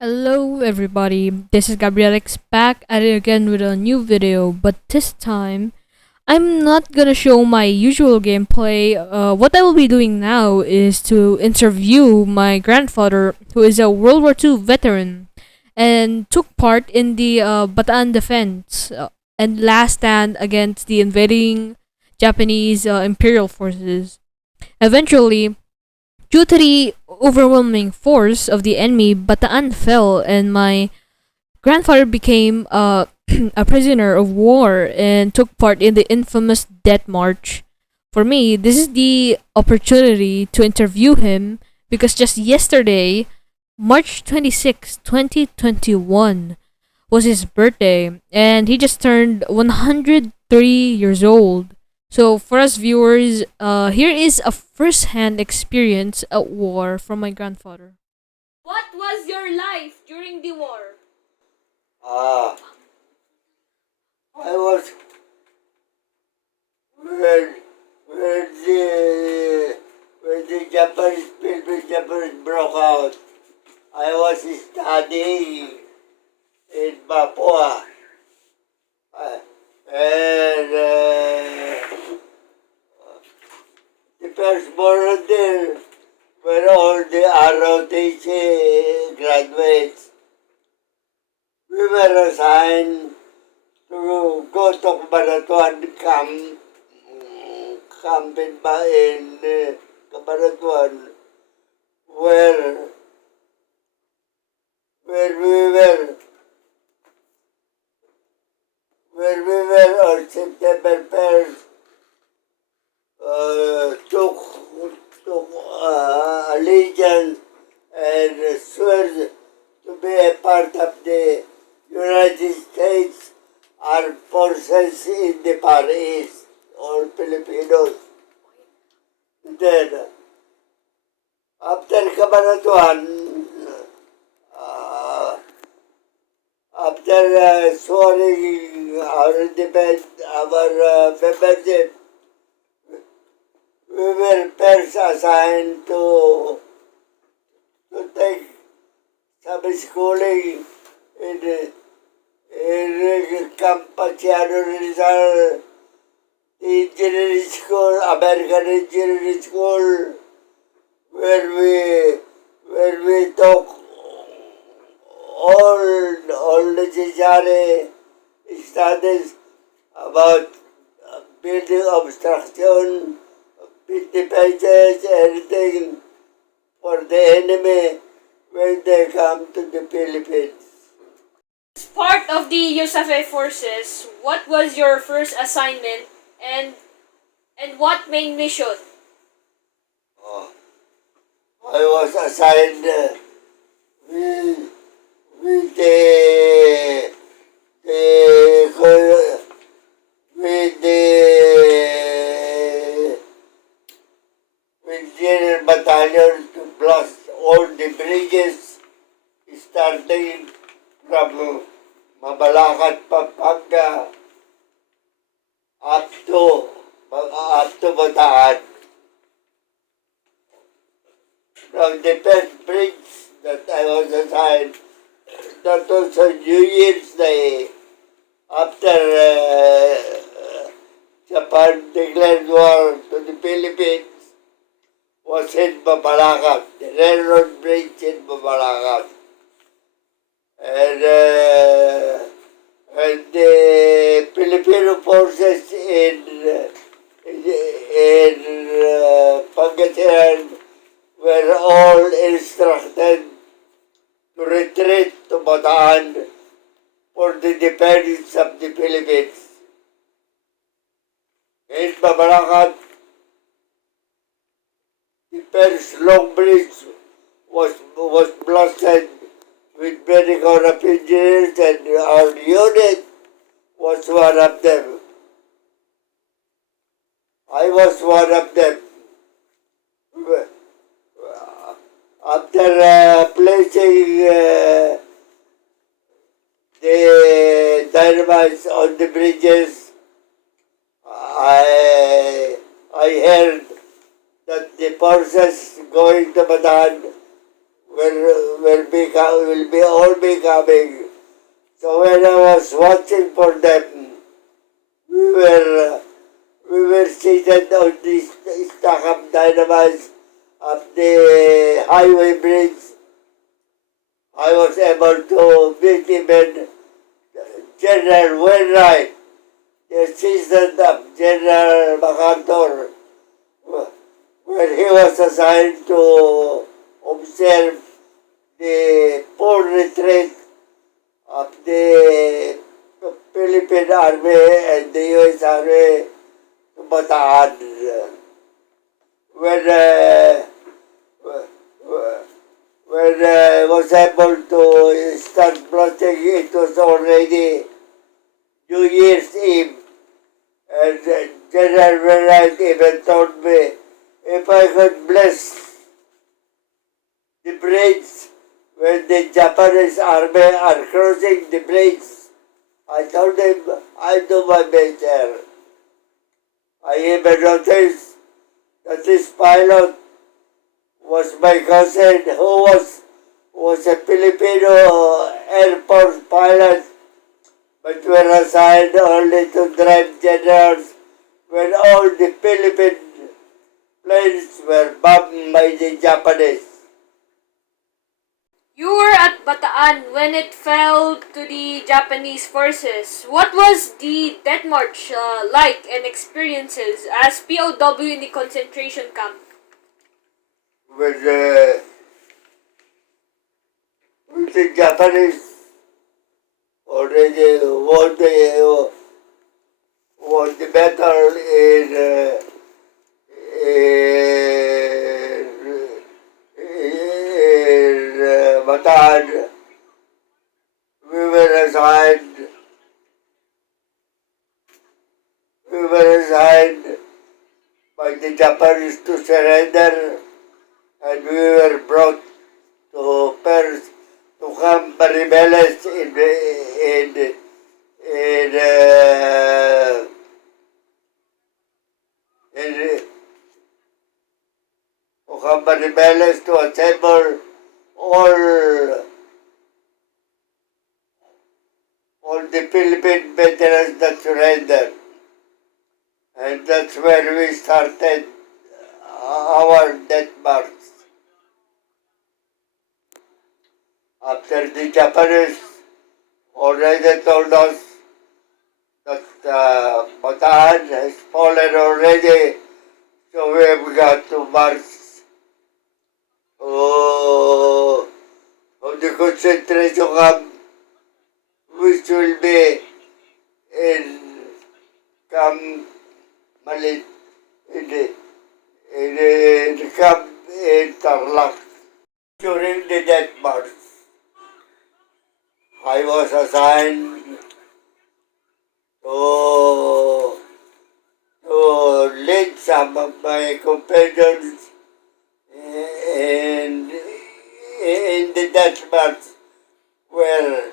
Hello everybody, this is Gabrielix back at it again with a new video, but this time I'm not gonna show my usual gameplay. What I will be doing now is to interview my grandfather, who is a World War II veteran and took part in the Bataan defense and last stand against the invading Japanese imperial forces. Eventually, due to the overwhelming force of the enemy, Bataan fell, and my grandfather became a prisoner of war and took part in the infamous Death March. For me, this is the opportunity to interview him because just yesterday, March 26, 2021, was his birthday, and he just turned 103 years old. So, for us viewers, here is a first hand experience at war from my grandfather. What was your life during the war? Ah, I was when when the when the Japanese broke out. I was studying in Papua, and the first born there were all the ROTC graduates. We were assigned to go to Cabanatuan camp in Cabanatuan, where where we were where we were on September 1st, took allegiance and swear to be a part of the United States Armed Forces in the Far East, or Filipinos. Then, after Cabanatuan, after swearing our membership, we were first assigned to take some schooling in Campasiano Rizal Engineering School, American Engineering School, where we took all necessary studies about building obstruction, defenses, anything for the enemy when they come to the Philippines. As part of the USAFE forces, what was your first assignment and what main mission? Oh, I was assigned with, with with General Battalion to blast all the bridges starting from Mabalacat, Pampanga up to Bataan. Now the first bridge that I was assigned, that was on New Year's Day, after Japan declared war to the Philippines, was in Mabalacat, the railroad bridge in Mabalacat. And the Filipino forces in Pangasinan were all instructed to retreat to Bataan for the defense of the Philippines. In Babalacat, the first long bridge was blasted with medical engineers, and our unit was one of them. I was one of them. After placing the dynamites on the bridges, I heard that the forces going to Bataan will be all be coming. So when I was watching for them, we were we were seated on this stack of dynamite of the highway bridge. I was able to meet even General Wainwright, the assistant of General MacArthur, when he was assigned to observe the full retreat of the Philippine Army and the U.S. Army to Bataan. When I was able to start plotting, it was already New Year's Eve. And General Wainwright even told me if I could bless the bridge when the Japanese army are crossing the bridge, I told him I do my best there. I even noticed that this pilot was my cousin who was a Filipino Air Force pilot, but were assigned only to drive generals when all the Philippine planes were bombed by the Japanese. You were at Bataan when it fell to the Japanese forces. What was the death march like and experiences as POW in the concentration camp? When the Japanese already won the battle in Bataan, we were assigned by the Japanese to surrender, and we were brought to Paris to camp rebellions to assemble all the Philippine veterans that surrendered. And that's where we started our death march. After the Japanese already told us that Bataan has fallen already, so we have got to march to the concentration camp, which will be in Camp Malit, in the camp in Tarlac. During the death march, I was assigned to lead some of my companions in the death march where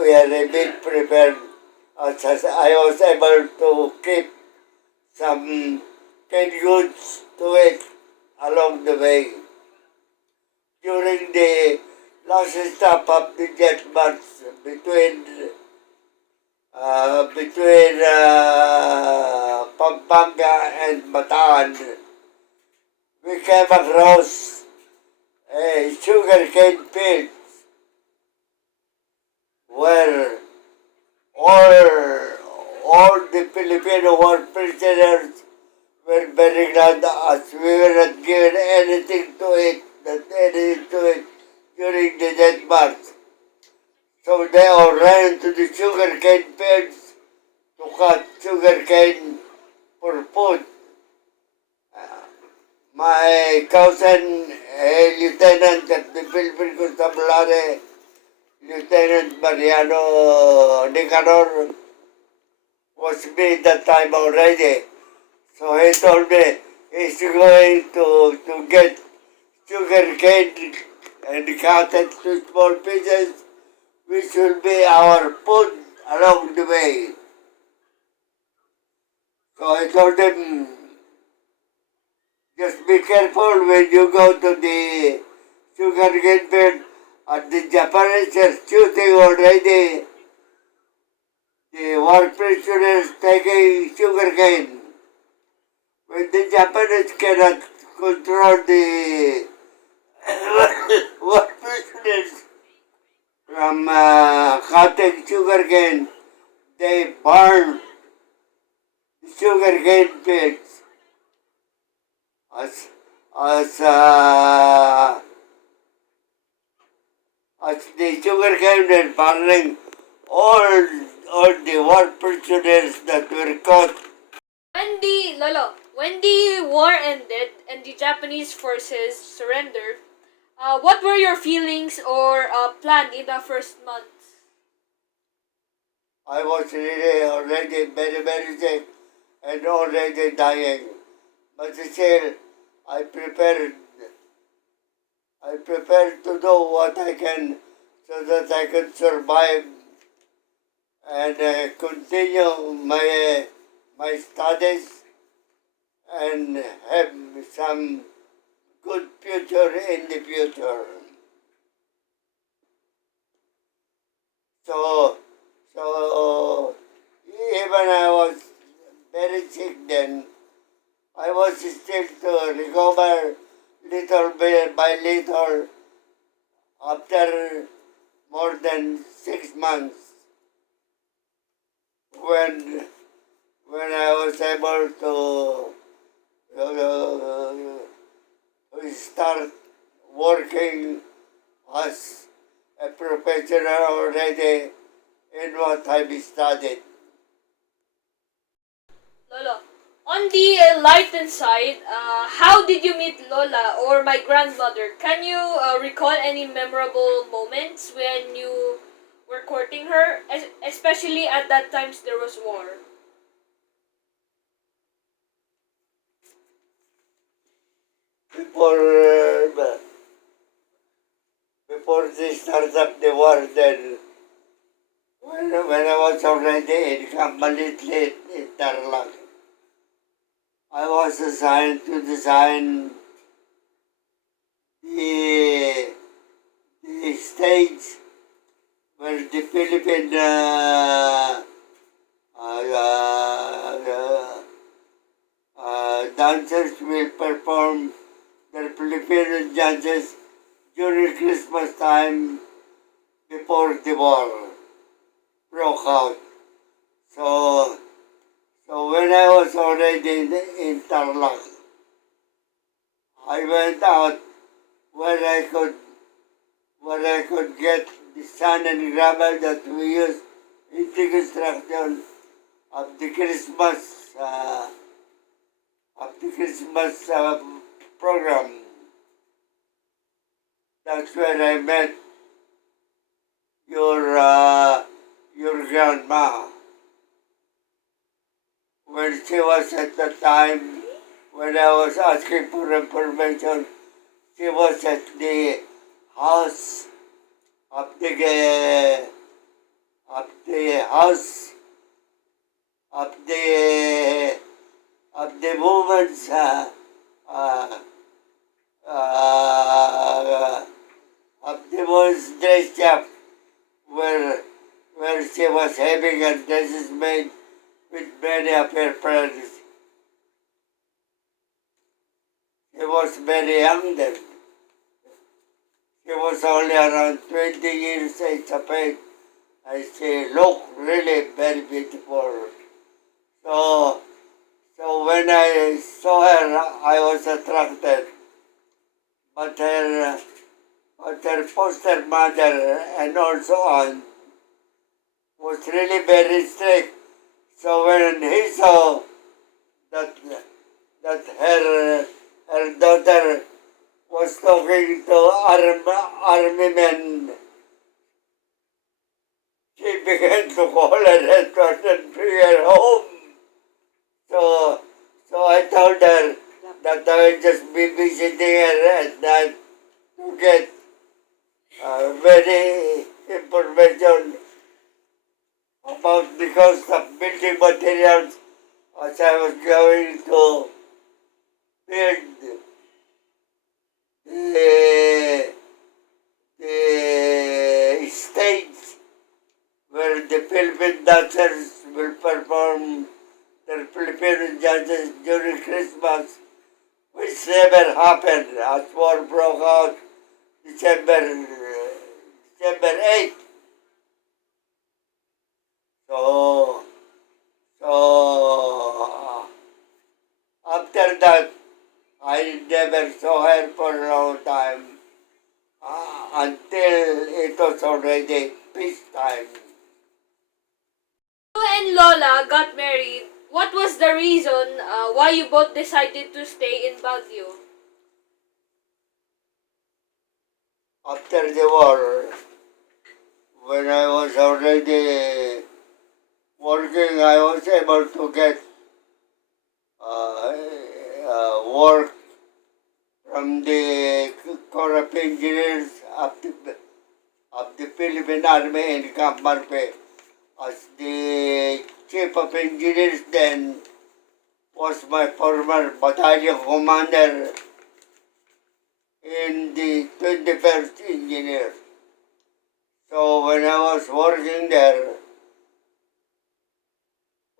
we are a bit prepared. As I was able to keep some canned goods to it along the way. During the last stop of the jet march between Pampanga and Bataan, we came across a sugarcane field where all the Filipino war prisoners were very glad as we were not given anything to eat, during the death march. So they all ran to the sugarcane fields to cut sugarcane for food. My cousin, a lieutenant at the Philippine Constabulary, Lieutenant Mariano Nicanor, was me that time already. So he told me he's going to get sugarcane and cut it to small pieces, which will be our food along the way. So I told him just be careful when you go to the sugarcane field. And the Japanese are shooting already the war prisoners taking sugarcane. When the Japanese cannot control the war prisoners from cutting sugarcane, they burn the sugarcane fields as as uh, as the sugarcane is burning all the war prisoners that were caught. When the war ended and the Japanese forces surrendered, what were your feelings or plan in the first months? I was really already very, very sick and already dying. But still, I prepared. I prepared to do what I can so that I can survive and continue my studies and have some good future in the future. So, so even I was very sick then, I was still to recover little bit by little after more than 6 months when I was able to start working as a professional already in what I studied. Lolo, on the lightened side, how did you meet Lola or my grandmother? Can you recall any memorable moments when you were courting her, especially at that times there was war? Before before they start up the war, then when I was already in completely in Tarlac, I was assigned to design the stage where the Philippine dancers will perform their Filipino dances during Christmas time before the war broke out. So, so when I was already in Tarlac, I went out where I could get the sand and gravel that we use in the construction of the Christmas program. That's where I met your grandma when she was at the time when I was asking for information. She was at the house of the house of the woman's uh, of the woman's dress shop where she was having her dresses made with many of her friends. She was very young then. She was only around 20 years age of age, and she looked really very beautiful. So, so when I saw her, I was attracted. But her foster mother and also aunt was really very strict. So when he saw that her daughter was talking to army men, she began to call her and to bring her home. So, so I told her that I would just be visiting her at night to get very information about the cost of building materials as I was going build the, the stage where the Philippine dancers will perform their Filipino dances during Christmas, which never happened as war broke out December 8th. So after that, I never saw her for a long time until it was already peacetime. You and Lola got married. What was the reason why you both decided to stay in Baguio? After the war, when I was already working, I was able to get work from the Corps of Engineers of the Philippine Army in Camp Marpe. As the Chief of Engineers then was my former battalion commander in the 21st Engineer. So when I was working there,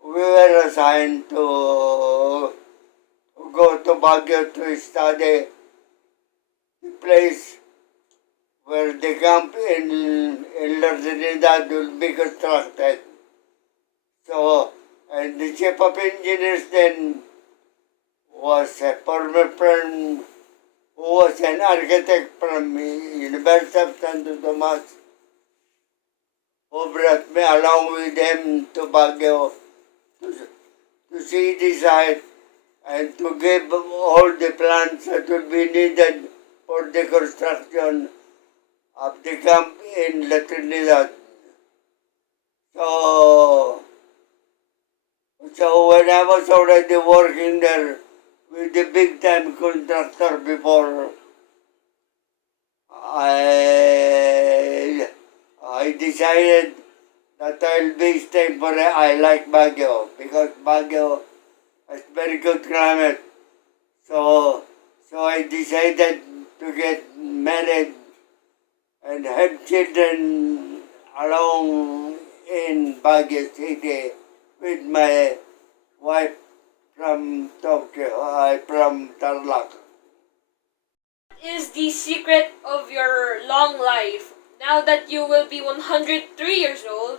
we were assigned to go to Baguio to study the place where the camp in La Trinidad will be constructed. So, and the Chief of Engineers then was a former friend who was an architect from University of Santo Tomas, who brought me along with him to Baguio to see the site and to give all the plans that will be needed for the construction of the camp in La Trinidad. So when I was already working there with the big time contractor before, I decided that I'll be staying for I like Baguio because Baguio has very good climate. So I decided to get married and have children along in Baguio City with my wife from Tokyo, from Tarlac. What is the secret of your long life now that you will be 103 years old?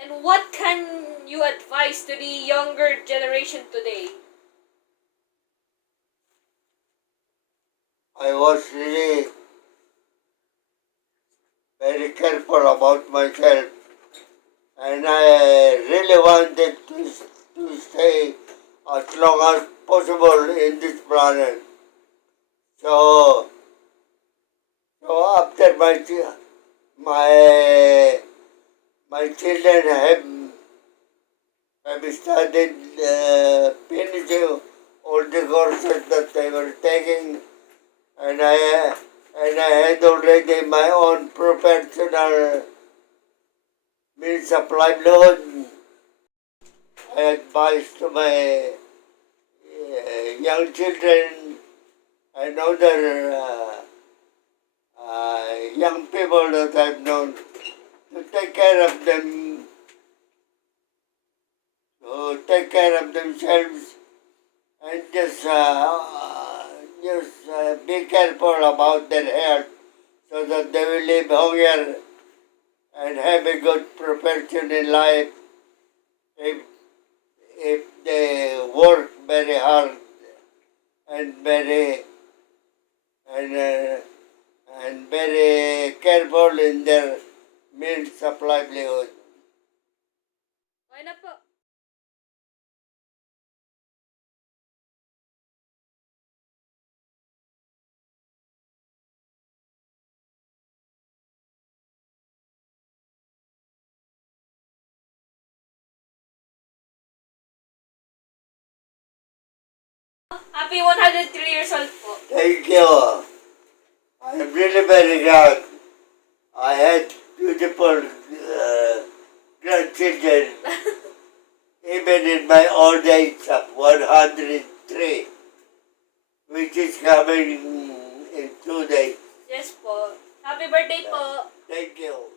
And what can you advise to the younger generation today? I was really very careful about myself and I really wanted to stay as long as possible in this planet. So after my my children have studied finishing all the courses that they were taking, and I had already my own professional means of livelihood. I advise to my young children and other young people that I've known to take care of them, to take care of themselves, and just be careful about their health so that they will live longer and have a good profession in life if they work very hard and very careful in their means of livelihood. Why na po? Happy 103 years old po. Thank you. I'm really very glad. I had beautiful grandchildren, even in my old age of 103. which is coming in 2 days. Yes po. Happy birthday po. Thank you.